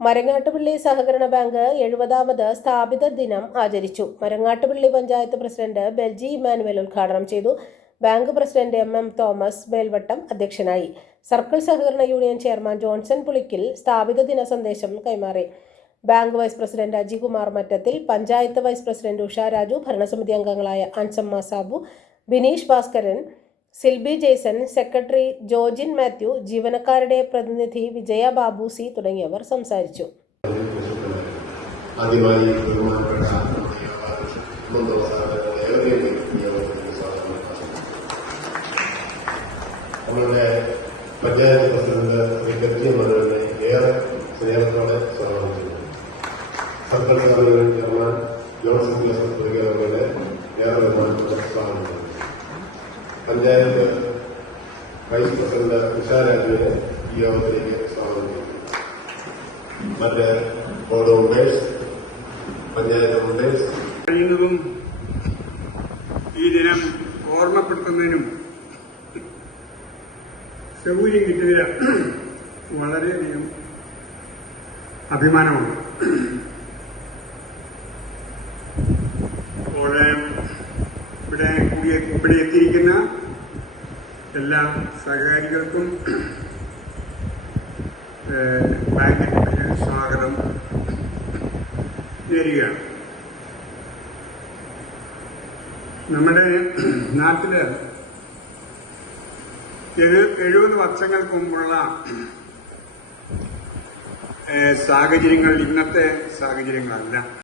മരങ്ങാട്ടുപള്ളി സഹകരണ ബാങ്ക് എഴുപതാമത് സ്ഥാപിത ദിനം ആചരിച്ചു. മരങ്ങാട്ടുപള്ളി പഞ്ചായത്ത് പ്രസിഡന്റ് ബെൽജി ഇമാനുവൽ ഉദ്ഘാടനം ചെയ്തു. Bank president M M Thomas Melvattam അധ്യക്ഷനായി. സർക്കിൾ സഹകരണ യൂണിയൻ ചെയർമാൻ ജോൺസൺ പുളിക്കിൽ സ്ഥാപിത ദിന സന്ദേശം കൈമാറി. Bank vice president Ajikumar Mattathil panchayat vice president Usha Raju ഭരണസമിതി അംഗങ്ങളായ അൻസമ്മ സാബു ബിനീഷ് ഭാസ്കരൻ സിൽബി ജെയ്സൺ സെക്രട്ടറി ജോജിൻ മാത്യു ജീവനക്കാരുടെ പ്രതിനിധി വിജയ ബാബു സി തുടങ്ങിയവർ സംസാരിച്ചു. ആദ്യമായി നമ്മളുടെ പഞ്ചായത്ത് പ്രസിഡന്റ് ശ്രീ കെറ്റി മനോഹരനെ ഏറെ സ്നേഹത്തോടെ സ്വാഗതം ചെയ്യുന്നു. സർക്കാർ ചെയർമാൻ ജോൺസൺ ഏറെ സ്വാഗതം ചെയ്യുന്നു. പഞ്ചായത്ത് വൈസ് പ്രസിഡന്റ് ഉഷാരാജുവിനെ ഈ യോഗത്തിലേക്ക് സ്വാഗതം ചെയ്യുന്നു. മറ്റ് ബോർഡ് മെമ്പേഴ്സ് പഞ്ചായത്ത് മെമ്പേഴ്സ് കഴിയുന്നതും ഈ ദിനം ഓർമ്മപ്പെടുത്തുന്നതിനും സൗകര്യം കിട്ടിയതിൽ വളരെയധികം അഭിമാനമാണ്. ഇവിടെ കൂടി ഇവിടെ എത്തിയിരിക്കുന്ന എല്ലാ സഹകാരികൾക്കും ബാങ്കിന്റെ സ്വാഗതം. നേരുകയാണ്. നമ്മുടെ നാട്ടിൽ എഴു- എഴുപത് വർഷങ്ങൾക്ക് മുമ്പുള്ള സാഹചര്യങ്ങൾ ഇന്നത്തെ സാഹചര്യങ്ങളല്ല.